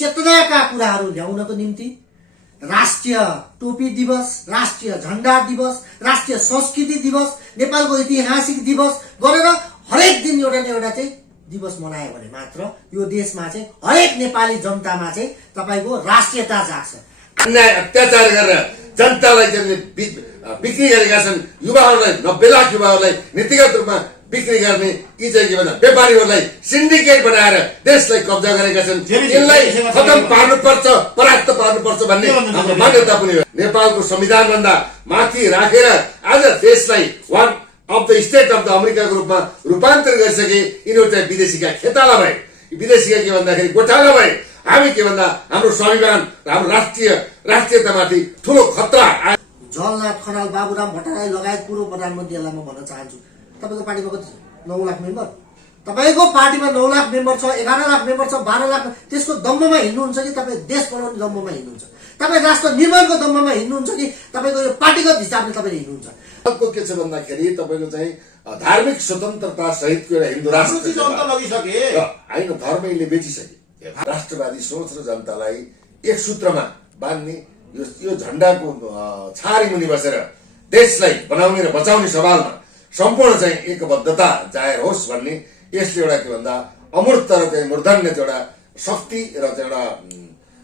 चेतनाका कुराहरू ल्याउनको निम्ति राष्ट्रिय टोपी दिवस, राष्ट्रिय झण्डा दिवस, राष्ट्रिय संस्कृति दिवस, नेपालको ऐतिहासिक दिवस गरेर हरेक दिन एउटा न एउटा चाहिँ दिवस मनायो भने मात्र यो देशमा चाहिँ हरेक नेपाली जनतामा चाहिँ तपाईको राष्ट्रियता जाग्छ। अन्याय अत्याचार गरेर जनतालाई बिक्री गरेका छन्, युवाहरूलाई 90 लाख युवाहरूलाई नीतिगत रूपमा बिक्री गर्ने यी चाहिँ के भन्दा व्यापारीहरूलाई सिन्डिकेट बनाएर देशलाई कब्जा गरेका छन्। यसलाई खतम पार्नुपर्छ, परास्त पार्नुपर्छ भन्ने हाम्रो मान्यता पनि हो। नेपालको संविधान भन्दा माथि राखेर आज देशलाई one of the state of the अमेरिकाको रूपमा रूपान्तरण गरिसके यिनीहरू चाहिँ विदेशीका खेताला भए, विदेशीका के भन्दाखेरि गोठाला भए। हामी के भन्दा हाम्रो स्वाभिमान र हाम्रो राष्ट्रियतामाथि ठूलो खतरा। जलनाथ खनाल, बाबुराम भट्टराई लगायत पूर्व प्रधानमन्त्रीहरूलाई म भन्न चाहन्छु, तपाईको पार्टीमा कति छ? 9 लाख मेम्बर। तपाईको पार्टीमा 9 लाख मेम्बर छ, 11 लाख मेम्बर छ, 12 लाख। त्यसको दम्बमा हिँड्नुहुन्छ कि तपाईँ देश बनाउने दम्बमा हिँड्नुहुन्छ? तपाईँ राष्ट्र निर्माणको दम्बमा हिँड्नुहुन्छ कि तपाईँको यो पार्टीगत हिसाबले तपाईँले हिँड्नुहुन्छ? अर्को के छ भन्दाखेरि तपाईँको चाहिँ धार्मिक स्वतन्त्रता सहितको एउटा हिन्दू राष्ट्र होइन, धर्मले बेचिसके। राष्ट्रवादी सोच र जनतालाई एक सूत्रमा बाँध्ने यो झण्डाको छारी मुनि बसेर देशलाई बनाउने र बचाउने सवालमा सम्पूर्ण चाहिँ एकबद्धता जाहेर होस् भन्ने यसले एउटा के भन्दा अमूर्त र चाहिँ मूर्धन्य एउटा शक्ति र चाहिँ एउटा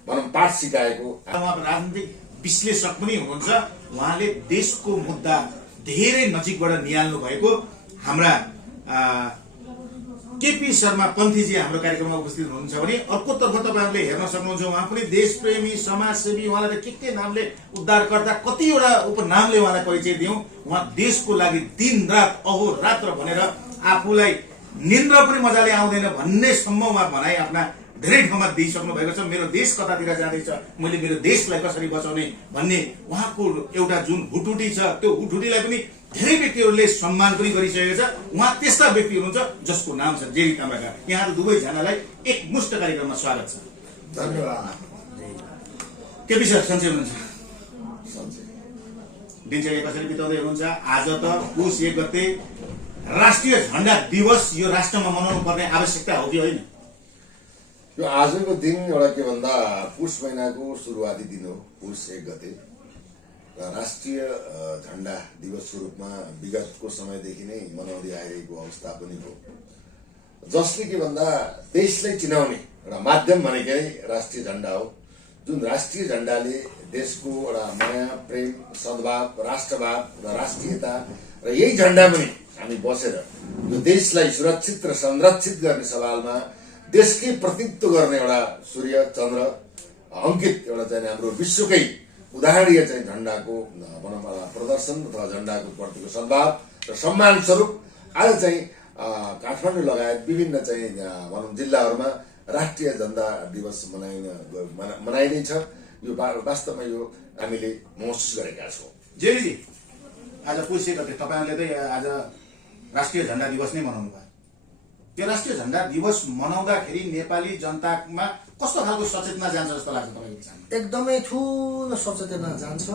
भनौँ पाठ सिकाएको। राजनीतिक विश्लेषक पनि हुनुहुन्छ, उहाँले देशको मुद्दा धेरै नजिकबाट निहाल्नु भएको हाम्रा केपी शर्मा पन्थीजी हाम्रो कार्यक्रममा उपस्थित हुनुहुन्छ भने अर्कोतर्फ तपाईँहरूले हेर्न सक्नुहुन्छ उहाँ पनि देशप्रेमी, समाजसेवी, उहाँलाई के नामले उद्धारकर्ता कतिवटा उपनामले उहाँलाई परिचय दियौं। उहाँ देशको लागि दिन रात अहोरात्र भनेर आफूलाई निन्द्रा पनि मजाले आउँदैन भन्ने सम्म उहाँ भनाइ आफ्ना धेरै ठाउँमा दिइसक्नु भएको छ। मेरो देश कतातिर जाँदैछ, मैले मेरो देशलाई कसरी बचाउने भन्ने उहाँको एउटा जुन हुटुटी छ, त्यो हुटुटीलाई पनि धेरै व्यक्तिहरूले सम्मान पनि गरिसकेको छ। उहाँ त्यस्ता व्यक्ति हुनुहुन्छ जसको नाम छ जेबी ताम्राकार। यहाँ दुवैजनालाई एकमुष्ट कार्यक्रममा स्वागत छ। धन्यवाद। केपी सर सन्चै हुनुहुन्छ? दिनचर्या कसरी बिताउँदै हुनुहुन्छ? आज त पुष 1 गते राष्ट्रिय झण्डा दिवस यो राष्ट्रमा मनाउनु पर्ने आवश्यकता हो कि होइन? यो आजको दिन एउटा के भन्दा पुष महिनाको सुरुवाती दिन हो, पुष 1 गते र राष्ट्रिय झण्डा दिवसको रूपमा विगतको समयदेखि नै मनाउँदै आइरहेको अवस्था पनि हो, जसले के भन्दा देशलाई चिनाउने एउटा माध्यम भनेकै राष्ट्रिय झण्डा हो। जुन राष्ट्रिय झण्डाले देशको एउटा माया, प्रेम, सद्भाव, राष्ट्रभाव र राष्ट्रियता र यही झण्डा पनि हामी बसेर यो देशलाई सुरक्षित र संरक्षित गर्ने सवालमा देशकै प्रतिनिधित्व गर्ने एउटा सूर्य चन्द्र अंकित एउटा चाहिँ हाम्रो विश्वकै उदाहरणीय चाहिँ झण्डाको भनौँ प्रदर्शन अथवा झण्डाको प्रतिको सद्भाव र सम्मान स्वरूप आज चाहिँ काठमाडौँ लगायत विभिन्न चाहिँ भनौँ जिल्लाहरूमा राष्ट्रिय झण्डा दिवस मनाइँदैछ। यो वास्तवमा यो हामीले महसुस गरेका छौँ। जेबीजी, आज पुष 1 गते तपाईँहरूले त आज राष्ट्रिय झण्डा दिवस नै मनाउनु भयो। यो राष्ट्रिय झण्डा दिवस मनाउँदाखेरि नेपाली जनतामा कस्तो खालको सचेतना जान्छ जस्तो लाग्छ तपाईँको विचारमा? एकदमै ठुलो सचेतना जान्छ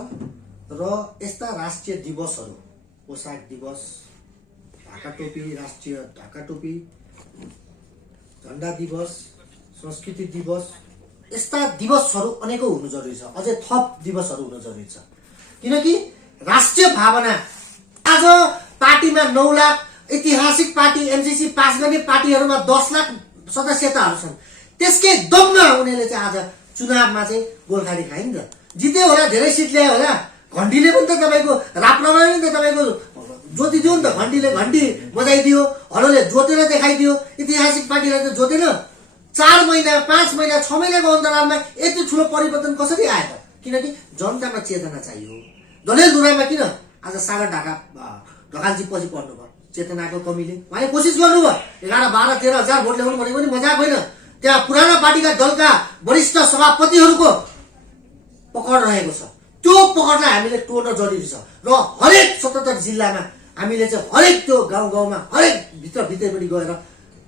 र यस्ता राष्ट्रिय दिवसहरू, पोसाक दिवस, ढाका टोपी, राष्ट्रिय ढाका टोपी, झण्डा दिवस, संस्कृति दिवस, यस्ता दिवसहरू अनेकौं हुनु जरुरी छ। अझै थप दिवसहरू हुनु जरुरी छ, किनकि राष्ट्रिय भावना आज पार्टीमा 9 लाख, ऐतिहासिक पार्टी एमसीसी पास गर्ने पार्टीहरूमा 10 लाख सदस्यताहरू छन्। त्यसकै दममा उनीहरूले चाहिँ आज चुनावमा चाहिँ गोलखाडी खाइन् त, जित्यो होला, धेरै सिट ल्यायो होला। घण्टीले पनि त तपाईँको राप्रामा पनि त तपाईँको जोतिदियो नि त, घण्टीले घण्टी बजाइदियो, हलोले जोतेर देखाइदियो। ऐतिहासिक पार्टीलाई त जोतेन। 4 महिना, 5 महिना, 6 महिनाको अन्तरालमा यति ठुलो परिवर्तन कसरी आयो त? किनकि जनतामा चेतना चाहियो। दलेलधुरामा किन आज सागर ढकालजी पछि पर्नु भयो? चेतनाको कमीले। उहाँले कोसिस गर्नुभयो 11, 12, 13 हजार भोट ल्याउनु भनेको पनि मजाक होइन। त्यहाँ पुराना पार्टीका दलका वरिष्ठ सभापतिहरूको पकड रहेको छ। त्यो पकडलाई हामीले तोड्न जरुरी छ र हरेक 77 जिल्लामा हामीले चाहिँ हरेक त्यो गाउँमा हरेक भित्रभित्रैपट्टि गएर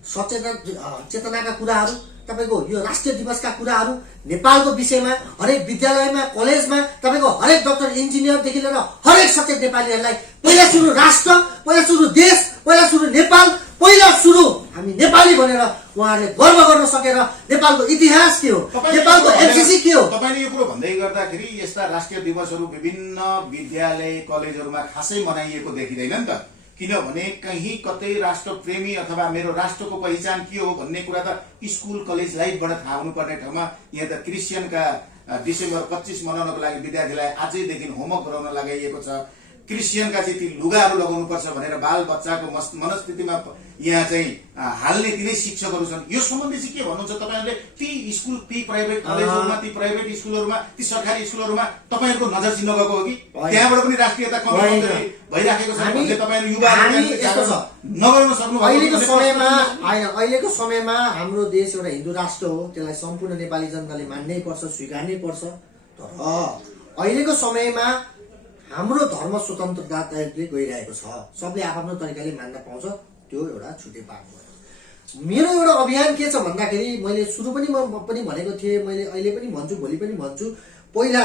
चेतनाका कुराहरू, तपाईको यो राष्ट्रिय दिवसका कुराहरू नेपालको विषयमा हरेक विद्यालयमा, कलेजमा तपाईको हरेक डाक्टर, इन्जिनियरदेखि लिएर हरेक सचेत नेपालीहरूलाई पहिला सुरु राष्ट्र, पहिला सुरु देश, पहिला सुरु नेपाल, पहिला सुरु हामी नेपाली भनेर उहाँहरूले गर्व गर्न सकेर नेपालको इतिहास के हो, नेपालको एमसीसी के हो। तपाईले यो कुरो भन्दै गर्दाखेरि यस्ता राष्ट्रिय दिवसहरू विभिन्न विद्यालय कलेजहरूमा खासै मनाइएको देखिँदैन नि त। किनभने कहीँ कतै राष्ट्रप्रेमी अथवा मेरो राष्ट्रको पहिचान के हो भन्ने कुरा त स्कुल कलेज लाइफबाट थाहा हुनुपर्ने ठाउँमा यहाँ त क्रिस्चियनका डिसेम्बर 25 मनाउनको लागि विद्यार्थीलाई आजैदेखि होमवर्क गराउन लगाइएको छ। क्रिस्चियनका चाहिँ ती लुगाहरू लगाउनुपर्छ भनेर बाल बच्चाको मनस्थितिमा यहाँ चाहिँ हाल्ने तिनै शिक्षकहरू छन्। यो सम्बन्धी चाहिँ के भन्नुहुन्छ तपाईहरुले? ती स्कुल, ती प्राइभेट कलेजहरूमा, ती प्राइभेट स्कुलहरूमा, ती सरकारी स्कुलहरूमा तपाईहरुको नजर चाहिँ नगएको हो कि त्यहाँबाट पनि राष्ट्रियता कमी भइराखेको छ भन्ने तपाईहरु युवाहरूले नगराउन सक्नु अहिलेको समयमा हाम्रो देश एउटा हिन्दू राष्ट्र हो, त्यसलाई सम्पूर्ण नेपाली जनताले मान्नै पर्छ, स्वीकार्नै पर्छ। तर अहिलेको समयमा हाम्रो धर्म स्वतन्त्रता टाइपले गइरहेको छ, सबले आफ्नो तरिकाले मान्न पाउँछ, त्यो एउटा छुट्टै पाठ हो। मेरो एउटा अभियान के छ भन्दाखेरि मैले सुरु पनि भनेको थिएँ, मैले अहिले पनि भन्छु, भोलि पनि भन्छु, पहिला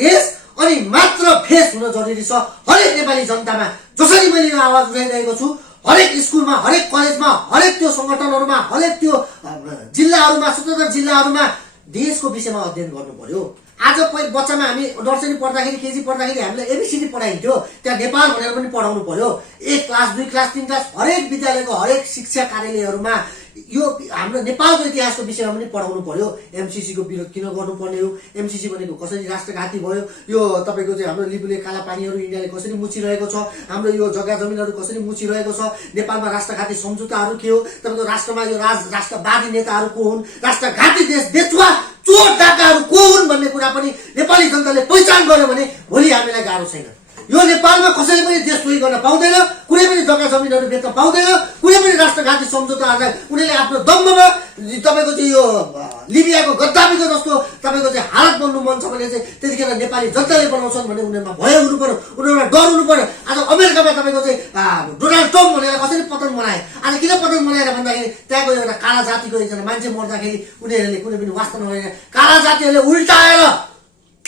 देश अनि मात्र फेस हुन जरुरी छ हरेक नेपाली जनतामा। जसरी मैले यो आवाज उठाइरहेको छु, हरेक स्कुलमा, हरेक कलेजमा, हरेक त्यो संगठनहरूमा, हरेक त्यो जिल्लाहरूमा, स्वतन्त्र जिल्लाहरूमा देशको विषयमा अध्ययन गर्नु पर्यो। आज बच्चामा हामी नर्सरी पढ्दाखेरि, केजी पढ्दाखेरि हामीलाई एबिसिडी पढाइन्थ्यो, त्यहाँ नेपाल भनेर पनि पढाउनु पर्यो। 1 क्लास 2 क्लास 3 क्लास हरेक विद्यालयको हरेक शिक्षा कार्यालयहरूमा यो हाम्रो नेपालको इतिहासको विषयमा पनि पढाउनु पर्यो। एमसीसी को विरोध किन गर्नुपर्ने हो, एमसीसी भनेको कसरी राष्ट्रघाती भयो, यो तपाईको चाहिँ हाम्रो लिबुले काला पानीहरू इन्डियाले कसरी मुछिरहेको छ, हाम्रो यो जग्गा जमिनहरू कसरी मुछिरहेको छ, नेपालमा राष्ट्रघाती सम्झौताहरू के हो, तपाईको राष्ट्रमा यो राष्ट्रवादी नेताहरू को हुन्, राष्ट्रघाती बेचुवा चोर डाकाहरू को हुन् भन्ने कुरा पनि नेपाली जनताले पहिचान गर्यो भने भोलि हामीलाई गाह्रो छैन। यो नेपालमा कसैले पनि देशद्रोही गर्न पाउँदैन, कुनै पनि जग्गा जमिनहरू बेच्न पाउँदैन, कुनै पनि राष्ट्रघाती सम्झौताहरूलाई उनीहरूले आफ्नो दम्बमा तपाईको चाहिँ यो लिबियाको गद्दाफीको जस्तो तपाईको चाहिँ हालत बन्नु मन छ भने चाहिँ त्यतिखेर नेपाली जनताले बनाउँछन् भने उनीहरूमा भय हुनु पर्यो, उनीहरूमा डर हुनु पर्यो। आज अमेरिकामा तपाईको चाहिँ डोनाल्ड ट्रम्प भनेर कसरी पतन बनाए, आज किन पतन बनाएर भन्दाखेरि त्यहाँको एउटा काला जातिको एकजना मान्छे मर्दाखेरि उनीहरूले कुनै पनि वास्ता नगरेर काला जातिहरूले उल्टाएर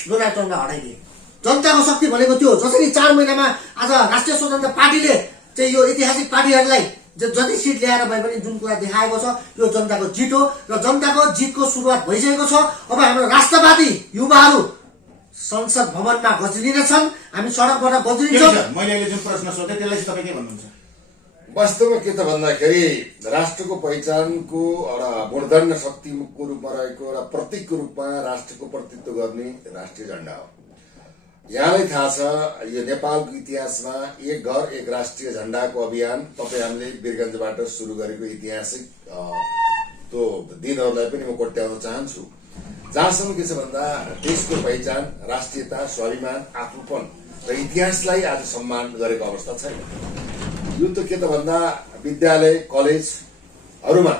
डोनाल्ड ट्रम्पलाई हटाइदिए। जनताको शक्ति भनेको त्यो। जसरी 4 महिनामा आज राष्ट्रिय स्वतन्त्र पार्टीले चाहिँ यो ऐतिहासिक पार्टीहरूलाई जति सिट ल्याएर भए पनि जुन कुरा देखाएको छ, यो जनताको जित हो र जनताको जितको सुरुवात भइसकेको छ। अब हाम्रो राष्ट्रवादी युवाहरू संसद भवनमा गज्रिनेछन्, हामी सडकबाट गज्रिन्छौँ। मैले अहिले जुन प्रश्न सोधेँ त्यसलाई चाहिँ तपाईँ के भन्नुहुन्छ? वास्तवमा के त भन्दाखेरि राष्ट्रको पहिचानको एउटा मूर्धन्य शक्तिको रूपमा रहेको एउटा प्रतीकको रूपमा राष्ट्रको प्रतिनिधित्व गर्ने राष्ट्रिय झण्डा हो। यहाँलाई थाहा छ यो नेपालको इतिहासमा एक घर एक राष्ट्रिय झण्डाको अभियान तपाईहरूले वीरगञ्जबाट सुरु गरेको ऐतिहासिक त्यो दिनहरूलाई पनि म कोट्याउन चाहन्छु। जहाँसम्म के छ भन्दा देशको पहिचान, राष्ट्रियता, स्वाभिमान, आफूपन र इतिहासलाई आज सम्मान गरेको अवस्था छैन। यो त के त भन्दा विद्यालय कलेजहरूमा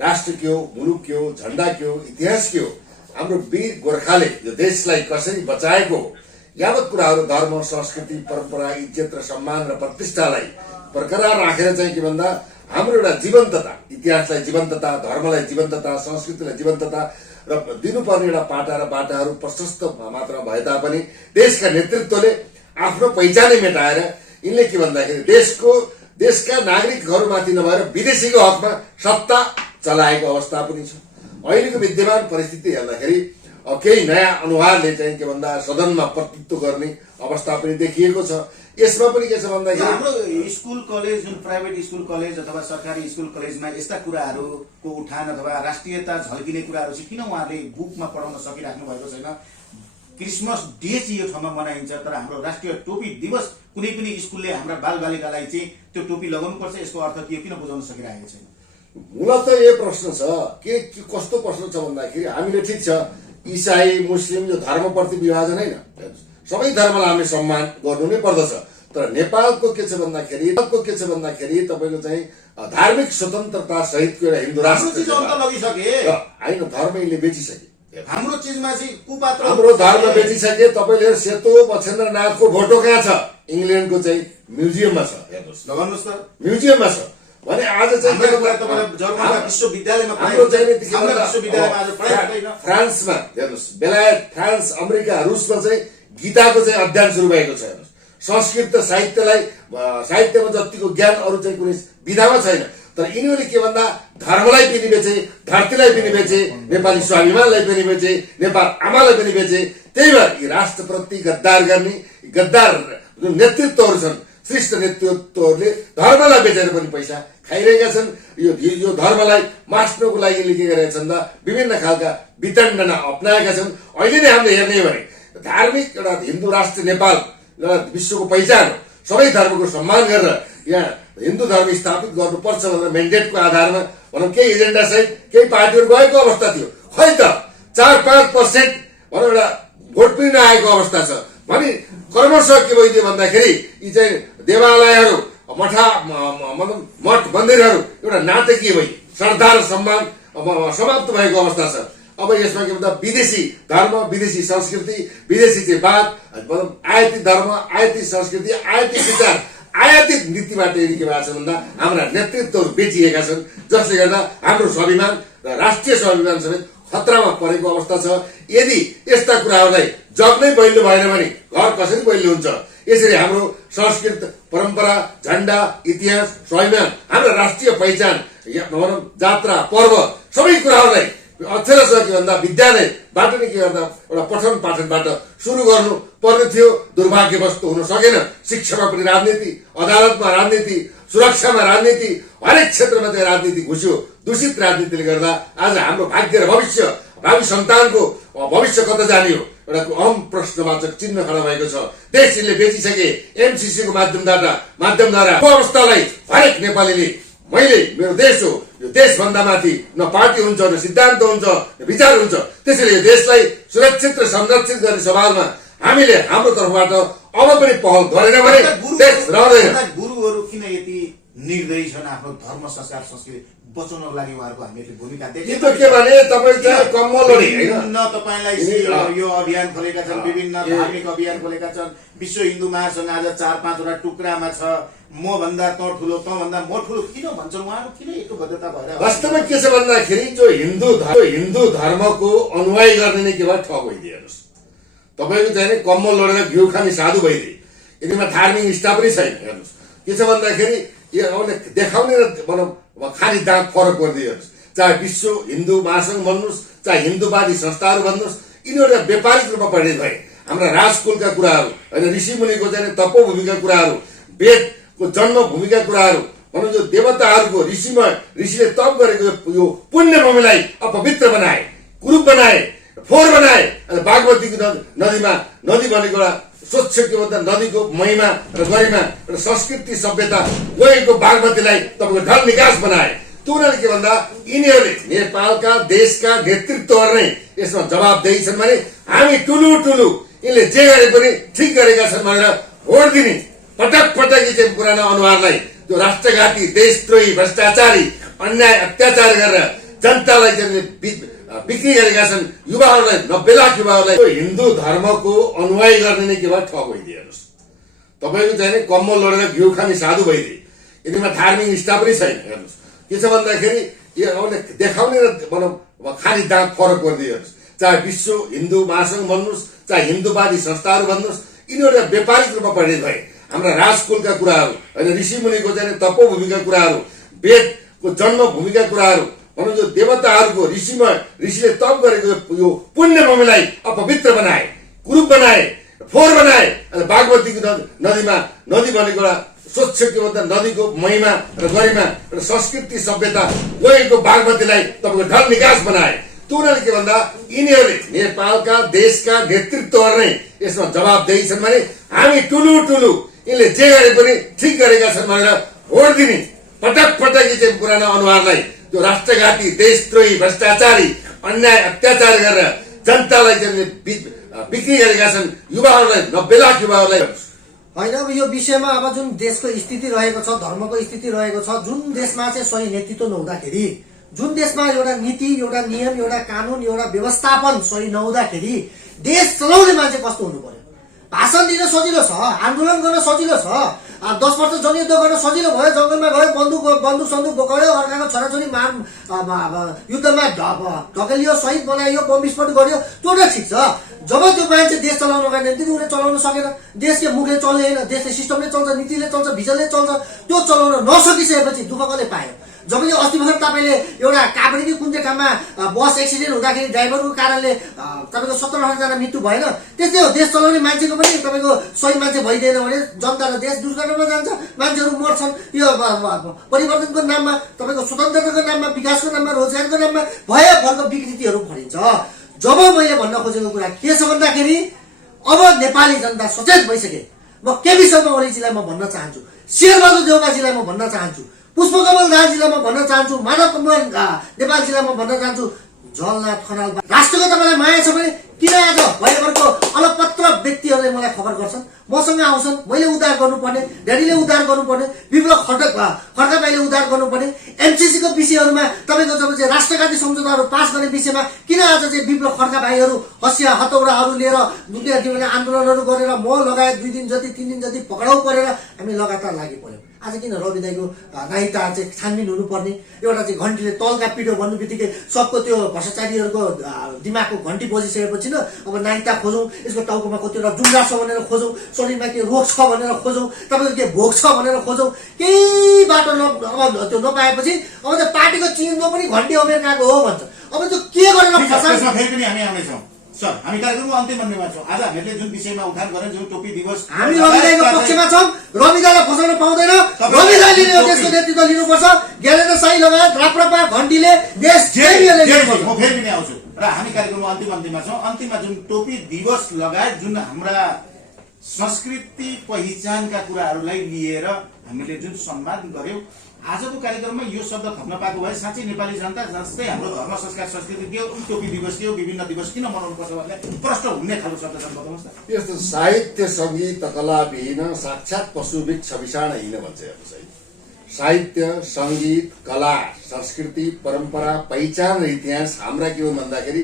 राष्ट्र के हो, मुलुक के हो, झण्डा के हो, इतिहास के हो, हाम्रो वीर गोर्खाले यो देशलाई कसरी बचाएको यावत कुराहरू, धर्म, संस्कृति, परम्परा, इज्जत र सम्मान र प्रतिष्ठालाई बरकरार राखेर चाहिँ के भन्दा हाम्रो एउटा जीवन्तता, इतिहासलाई जीवन्तता, धर्मलाई जीवन्तता, संस्कृतिलाई जीवन्तता र दिनुपर्ने एउटा पाटा र बाटाहरू प्रशस्त मात्रामा भए तापनि देशका नेतृत्वले आफ्नो पहिचानै मेटाएर यिनले के भन्दाखेरि देशका नागरिकहरूमाथि नभएर विदेशीको हकमा सत्ता चलाएको अवस्था पनि छ। अहिलेको विद्यमान परिस्थिति हेर्दाखेरि केही नयाँ अनुहारले चाहिँ के भन्दा सदनमा प्रतिनिधित्व गर्ने अवस्था पनि देखिएको छ। यसमा पनि के छ भन्दाखेरि हाम्रो स्कुल कलेज, जुन प्राइभेट स्कुल कलेज अथवा सरकारी स्कुल कलेजमा यस्ता कुराहरूको उठान अथवा राष्ट्रियता झल्किने कुराहरू चाहिँ किन उहाँहरूले बुकमा पढाउन सकिराख्नु भएको छैन? क्रिसमस डे चाहिँ यो ठाउँमा मनाइन्छ, तर हाम्रो राष्ट्रिय टोपी दिवस कुनै पनि स्कुलले हाम्रा बालबालिकालाई चाहिँ त्यो टोपी लगाउनुपर्छ, यसको अर्थ के हो, किन बुझाउन सकिरहेको छैन? मूलत यो प्रश्न छ के कस्तो प्रश्न छ भन्दाखेरि हामीले ठिक छ इसाई मुस्लिम यो धर्मप्रति विभाजन होइन, सबै धर्मलाई हामीले सम्मान गर्नु नै पर्दछ। तर नेपालको के छ भन्दाखेरि तपाईँको चाहिँ धार्मिक स्वतन्त्रता सहितको एउटा हिन्दू राष्ट्र होइन, धर्म यिनले बेचिसके। हाम्रो चिजमा चाहिँ कुपात्र हाम्रो धर्म बेचिसके। तपाईँले सेतो मच्छेन्द्रनाथको फोटो कहाँ छ? इङ्ल्यान्डको चाहिँ म्युजियममा छ, हेर्नुहोस्, लगाउनुहोस् त, म्युजियममा छ भने आज चाहिँ फ्रान्समा हेर्नुहोस्, बेलायत, फ्रान्स, अमेरिका, रुसमा चाहिँ गीताको चाहिँ अध्ययन सुरु भएको छ। हेर्नुहोस्, संस्कृत र साहित्यमा जतिको ज्ञान अरू चाहिँ कुनै विधामा छैन। तर यिनीहरूले के भन्दा धर्मलाई पनि बेचे, धरतीलाई पनि बेचे, नेपाली स्वाभिमानलाई पनि बेचे, नेपाल आमालाई पनि बेचे। त्यही भएर यी राष्ट्रप्रति गद्दार गर्ने गद्दार जुन नेतृत्वहरू छन्, श्रेष्ठ नेतृत्वहरूले धर्मलाई बेचेर पनि पैसा खाइरहेका छन्। यो धर्मलाई मास्नुको लागि के गरेका छन् त विभिन्न खालका वितण्डना अप्नाएका छन्। अहिले नै हामीले हेर्ने हो भने धार्मिक एउटा हिन्दू राष्ट्र नेपाल एउटा विश्वको पहिचान हो। सबै धर्मको सम्मान गरेर यहाँ हिन्दू धर्म स्थापित गर्नुपर्छ भनेर मेन्डेटको आधारमा भनौँ केही एजेन्डा सहित केही पार्टीहरू गएको अवस्था थियो। खै त 4-5% भनौँ एउटा भोट पनि नआएको अवस्था छ भने क्रमशः के भइदियो भन्दाखेरि यी चाहिँ देवालयहरू मठ मन्दिरहरू एउटा नाटकीय भई श्रद्धा र सम्मान समाप्त भएको अवस्था छ। अब यसमा के भन्दा विदेशी धर्म, विदेशी संस्कृति, विदेशी चाहिँ वाद, आयातित धर्म, आयातित संस्कृति, आयातित विचार, आयातित नीतिबाट यदि के भएको छ भन्दा हाम्रा नेतृत्वहरू बेचिएका छन्, जसले गर्दा हाम्रो स्वाभिमान र राष्ट्रिय स्वाभिमान समेत खतरामा परेको अवस्था छ। यदि यस्ता कुराहरूलाई जग्नै बलियो भएन भने घर कसरी बलियो हुन्छ? यसरी हाम्रो संस्कृत परम्परा, झण्डा, इतिहास, स्वाभिमान, हाम्रो राष्ट्रिय पहिचान, जात्रा, पर्व सबै कुराहरूलाई अक्षरशः के भन्दा विद्यालयबाट नै के गर्दा एउटा पठन पाठनबाट सुरु गर्नु पर्ने थियो। दुर्भाग्यवश हुन सकेन। शिक्षामा पनि राजनीति, अदालतमा राजनीति, सुरक्षामा राजनीति, हरेक क्षेत्रमा चाहिँ राजनीति घुस्यो। दूषित राजनीतिले गर्दा आज हाम्रो भाग्य र भविष्य, भावी सन्तानको भविष्य कता जाने हो एउटा अहम प्रश्नवाचक चिन्ह खडा भएको छ। देशले बेचिसके एमसीसीको माध्यमद्वारा यो अवस्थालाई हरेक नेपालीले मैले मेरो देश हो, यो देशभन्दा माथि न पार्टी हुन्छ, न सिद्धान्त हुन्छ, न विचार हुन्छ। त्यसैले यो देशलाई सुरक्षित र संरक्षित गर्ने सवालमा हामीले हाम्रो तर्फबाट अब पनि पहल गरेन भने देश रहँदैन। गुरुहरू किन यति निर्दयी छन् आफ्नो धर्म, संस्कार, संस्कृति बचाउनको लागि? उहाँहरूको हामीले भूमिका देखेको के भने तपाईँ चाहिँ कम्मल विभिन्न तपाईँलाई यो अभियान खोलेका छन्, विभिन्न धार्मिक अभियान खोलेका छन्। विश्व हिन्दू महासंघ आज 4-5 टुक्रामा छ। म भन्दा तँ ठुलो, तँ भन्दा म ठुलो किन भन्छन् उहाँहरू? किन एकबद्धता भएर? वास्तवमा के छ भन्दाखेरि जो हिन्दू धर्मको अनुयायी गर्ने नै के भयो ठग भइदिए। हेर्नुहोस्, तपाईँको चाहिँ कम्मल लडेर घिउ खाने साधु भइदिए। यिनीमा धार्मिक निष्ठा पनि छैन। हेर्नुहोस् के छ भन्दाखेरि यो देखाउने र भनौँ खाने दाँत फरक गरिदिए। हेर्नुहोस्, चाहे विश्व हिन्दू महासंघ भन्नुहोस्, चाहे हिन्दूवादी संस्थाहरू भन्नुहोस्, यिनीहरू व्यापारिक रूपमा परिणत भए। हाम्रा राजकुलका कुराहरू होइन, ऋषिमुनिको चाहिँ तपोभूमिका कुराहरू, वेदको जन्मभूमिका कुराहरू भनौँ, जो देवताहरूको ऋषिले तप गरेको यो पुण्य भूमिलाई अपवित्र बनाए, कुरूप बनाए, फोहोर बनाए। बागमतीको नदी भनेको एउटा स्वच्छ के भन्दा नदीको महिमा र गरिमा र संस्कृति सभ्यता गएको बागमतीलाई तपाईँको ढल निकास बनाए। त्यो उनीहरूले के भन्दा यिनीहरूले नेपालका देशका नेतृत्वहरू नै यसमा जवाबदेही छन् भने हामी ठुलो यिनले जे गरे पनि ठिक गरेका छन् भनेर भोट दिने पटक चाहिँ पुरानो अनुहारलाई जो राष्ट्रघाती, देशद्रोही, भ्रष्टाचारी, अन्याय अत्याचार गरेर जनतालाई चाहिँ बिक्री गरेका छन्। युवाहरूलाई 90 लाख युवाहरूलाई हिन्दू धर्मको अनुयायी गर्ने नै के भयो ठग भइदिए। हेर्नुहोस्, तपाईँको चाहिँ कम्मल लडेर घिउ खाने साधु भइदिए। यिनीमा धार्मिक निष्ठा पनि छैन। हेर्नुहोस् के छ भन्दाखेरि यो देखाउने र भनौँ खाने दाँत फरक गरिदिए। हेर्नुहोस्, चाहे विश्व हिन्दू महासंघ भन्नुहोस्, चाहे हिन्दूवादी संस्थाहरू भन्नुहोस्, यिनीहरू व्यापारिक रूपमा परिणत भए। हाम्रा राजकुलका कुराहरू होइन, ऋषिमुनिको चाहिँ तपोभूमिका कुराहरू, वेदको जन्मभूमिका कुराहरू भनौँ, जो देवताहरूको ऋषिले तप गरेको यो पुण्य भूमिलाई अपवित्र बनाए, कुरूप बनाए, फोहोर बनाए। बागमतीको नदी भनेको एउटा स्वच्छ के भन्दा नदीको महिमा र गरिमा र संस्कृति सभ्यता गएको बागमतीलाई तपाईँको ढल निकास बनाए। त्यो उनीहरूले के भन्दा यिनीहरूले नेपालका देशका नेतृत्वहरू नै यसमा जवाबदेही छन् भने हामी ठुलो यिनले जे गरे पनि ठिक गरेका छन् भनेर भोट दिने पटक चाहिँ पुरानो अनुहारलाई जो राष्ट्रघाती, देशद्रोही, भ्रष्टाचारी, अन्याय अत्याचार गरेर जनतालाई चाहिँ बिक्री गरेका छन्। युवाहरूलाई 90 लाख युवाहरूलाई होइन। अब यो विषयमा अब जुन देशको स्थिति रहेको छ, धर्मको स्थिति रहेको छ, जुन देशमा चाहिँ सही नेतृत्व नहुँदाखेरि, जुन देशमा एउटा नीति, एउटा नियम, एउटा कानुन, एउटा व्यवस्थापन सही नहुँदाखेरि देश चलाउने मान्छे कस्तो हुनु पर्यो? भाषण दिन सजिलो छ, आन्दोलन गर्न सजिलो छ, 10 वर्ष जनयुद्ध गर्न सजिलो भयो, जङ्गलमा गयो, बन्दुक सन्दुक बोकायो, अर्काको छोराछोरी युद्धमा ढकेलियो, शहीद बनाइयो, बम विस्फोट गरियो, त्यो नै ठिक छ। जब त्यो मान्छे देश चलाउनका निम्ति उसले चलाउन सकेन, देशको मुखले चल्दैन, देशले सिस्टमले चल्छ, नीतिले चल्छ, भिजनले चल्छ, त्यो चलाउन नसकिसकेपछि दुःख कसले पायो? जब यो अस्ति भर्खर तपाईँले एउटा काभ्रेकी कुन चाहिँ ठाउँमा बस एक्सिडेन्ट हुँदाखेरि ड्राइभरको कारणले तपाईँको 17-18 जना मृत्यु भएन, त्यस्तै हो। देश चलाउने मान्छेको पनि तपाईँको सही मान्छे भइदिएन भने जनता र देश दुर्घटनामा जान्छ, मान्छेहरू मर्छन्। यो परिवर्तनको नाममा, तपाईँको स्वतन्त्रताको नाममा, विकासको नाममा, रोजगारको नाममा भयभरको विकृतिहरू फरिन्छ। जब मैले भन्न खोजेको कुरा के छ भन्दाखेरि अब नेपाली जनता सचेत भइसके। म केपी शर्मा ओलीजीलाई म भन्न चाहन्छु, शेरबहादुर देउवाजीलाई म भन्न चाहन्छु, पुष्पकमल दाहालजीलाई म भन्न चाहन्छु, माधव कुमार नेपालजीलाई म भन्न चाहन्छु, जलनाथ खनाल राष्ट्रको तपाईँलाई माया छ भने किन आज भयभरको अलपत्र व्यक्तिहरूले मलाई खबर गर्छन्, मसँग आउँछन्, मैले उद्धार गर्नुपर्ने, ड्याडीले उद्धार गर्नुपर्ने, विप्लव खड्काबाईले उद्धार गर्नुपर्ने, एमसिसीको विषयहरूमा तपाईँको जब चाहिँ राष्ट्रघाती सम्झौताहरू पास गर्ने विषयमा किन आज चाहिँ विप्लव खड्काबाईहरू हँसिया हतौडाहरू लिएर आन्दोलनहरू गरेर म लगायत 2 दिन जति 3 दिन जति पक्राउ परेर हामी लगातार लागि पर्यौँ। आज किन रवि दाईको नाइता चाहिँ छानबिन हुनुपर्ने, एउटा चाहिँ घन्टीले तल्का पिठो भन्नु बित्तिकै सबको त्यो भ्रष्टाचारीहरूको दिमागको घन्टी बजिसकेपछि न अब नाइता खोजौँ, यसको टाउकोमा कतिवटा जुम्रा छ भनेर खोजौँ, शरीरमा के रोग छ भनेर खोजौँ, तपाईँको के भोग छ भनेर खोजौँ, केही बाटो अब त्यो नपाएपछि अब त्यो पार्टीको चिजमा पनि घन्टी अमेरिकाको हो भन्छ। अब त्यो के गरेर त्यसमा फेरि पनि हामी आउनेछौँ सर। हामी कार्यक्रमको अन्तिम अन्त्यमा छौँ। आज हामीले जुन विषयमा उठान गरेँ, जुन टोपी दिवस, हामी रवि दाईको पक्षमा छौँ। रवि दाईलाई फसाउन पाउँदैन, रवि दाईले यो देशको नेतृत्व लिनुपर्छ। ज्ञानेन्द्र शाही लगायत राप्रपा घन्टीले देश म फेरि पनि आउँछु र हामी कार्यक्रमको अन्तिम अन्त्यमा छौँ। अन्तिममा जुन टोपी दिवस लगायत जुन हाम्रा संस्कृति पहिचानका कुराहरूलाई लिएर हामीले जुन संवाद गर्यौं, आजको कार्यक्रममा यो शब्द थप्न पाएको भए साँच्चै नेपाली जनता जस्तै हाम्रो धर्म संस्कार संस्कृति के हो, टोपी दिवस के हो, विभिन्न दिवस किन मनाउनु पर्छ भन्ने प्रश्न हुने खालको शब्द छ। बताउनुहोस् न। यस्तो साहित्य सङ्गीत कला विहीन साक्षात पशु वृक्ष विषाण हिँड भन्छ। साहित्य सङ्गीत कला संस्कृति परम्परा पहिचान र इतिहास हाम्रा के हो भन्दाखेरि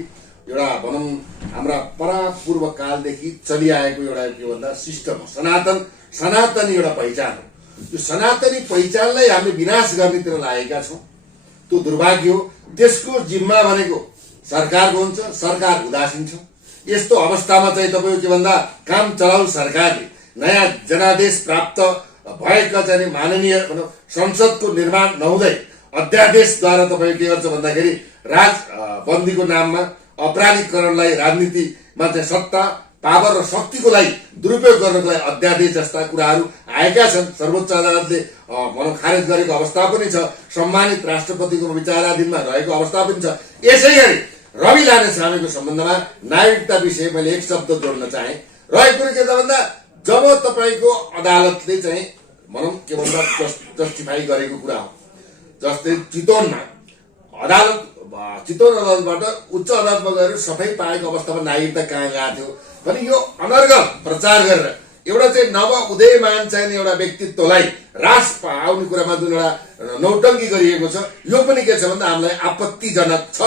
एउटा भनौँ हाम्रा परापूर्व कालदेखि चलिआएको एउटा के भन्दा सिस्टम हो, सनातनी एउटा पहिचान हो। यो सनातनी पहिचानलाई हामीले विनाश गर्नेतिर लागेका छौँ, त्यो दुर्भाग्य हो। त्यसको जिम्मा भनेको सरकारको हुन्छ, सरकार उदासीन छ। यस्तो अवस्थामा चाहिँ तपाईँको के भन्दा काम चलाउ सरकारले नयाँ जनादेश प्राप्त भएका चाहिँ माननीय संसदको निर्माण नहुँदै अध्यादेशद्वारा तपाईँको के गर्छ भन्दाखेरि राजबन्दीको नाममा अपराधीकरणलाई राजनीतिमा चाहिँ सत्ता पावर र शक्तिको लागि दुरुपयोग गर्नको लागि अध्यादेश जस्ता कुराहरू आएका छन्। सर्वोच्च अदालतले भनौँ खारेज गरेको अवस्था पनि छ, सम्मानित राष्ट्रपतिको विचाराधीनमा रहेको अवस्था पनि छ। यसै गरी रवि लामिछानेको सम्बन्धमा नागरिकता विषय मैले एक शब्द जोड्न चाहे। रहेको कुरो के त भन्दा जब तपाईँको अदालतले चाहिँ भनौँ के भन्दा जस्टिफाई गरेको कुरा हो, जस्तै चितवनमा चितवन अदालतबाट उच्च अदालतमा गएर सफाई पाएको अवस्थामा नागरिकता कहाँ गएको थियो भने यो अनर्गल प्रचार गरेर एउटा चाहिँ नव उदयमान चाहिने एउटा व्यक्तित्वलाई रास पाउने कुरामा जुन एउटा नौटङ्की गरिएको छ, यो पनि के छ भन्दा हामीलाई आपत्तिजनक छ।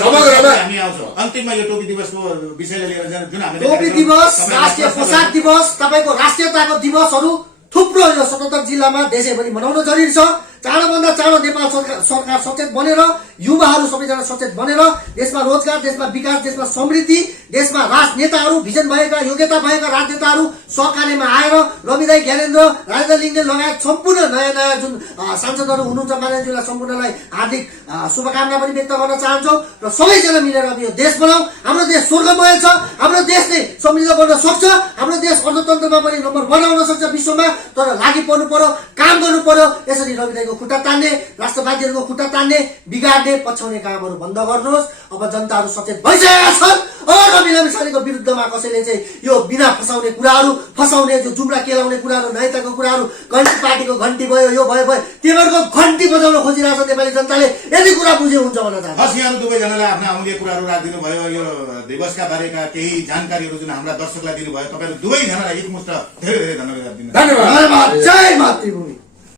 समग्रमा हामी आउँछौँ अन्तिममा यो टोपी दिवसको विषयले लिएर जुन हामीले टोपी दिवस, राष्ट्रिय पोसाक दिवस, तपाईँको राष्ट्रियताको दिवसहरू थुप्रो यो 77 जिल्लामा देशैभरि मनाउन जरुरी छ। चाँडोभन्दा चाँडो नेपाल सरकार सचेत बनेर, युवाहरू सबैजना सचेत बनेर देशमा रोजगार, देशमा विकास, देशमा समृद्धि, देशमा राजनेताहरू भिजन भएका योग्यता भएका राजनेताहरू सहकार्यमा आएर रवि दाई, ज्ञानेन्द्र, राजेन्द्र लिङ्गे लगायत सम्पूर्ण नयाँ नयाँ जुन सांसदहरू हुनुहुन्छ माननीयज्यूलाई सम्पूर्णलाई हार्दिक शुभकामना पनि व्यक्त गर्न चाहन्छौँ र सबैजना मिलेर अब यो देश बनाऊ। हाम्रो देश स्वर्गमय छ, हाम्रो देशले समृद्ध बन्न सक्छ, हाम्रो देश अर्थतन्त्रमा पनि नम्बर 1 आउन सक्छ विश्वमा। तर लागि पर्नु पर्यो, काम गर्नु पर्यो। यसरी रवि दाईको खुट्टा तान्ने, राष्ट्रवादीहरूको खुट्टा तान्ने, बिगार्ने, पछ्याउने कामहरू बन्द गर्नुहोस्। अब जनताहरू सचेत भइसकेका छन्। रवि लामिछानेको विरुद्धमा कसैले चाहिँ यो बिना फसाउने जो जुम्रा केलाउने कुराहरू, नाइताको कुराहरू, घन्टी पार्टीको घन्टी भयो, यो भयो तिमीहरूको घन्टी बजाउन खोजिरहेको छ नेपाली जनताले। यदि कुरा बुझे हुन्छ भन्न चाहन्छु। हस्, यहाँहरू दुवैजनालाई आफ्ना अमूल्य कुराहरू राखिदिनु भयो, यो दिवसका बारेका केही जानकारीहरू जुन हाम्रा दर्शकलाई दिनुभयो, तपाईँहरू दुवैजनालाई एकमुष्ट धेरै धेरै धन्यवाद दिनु। धन्यवाद। जय मातृभूमि।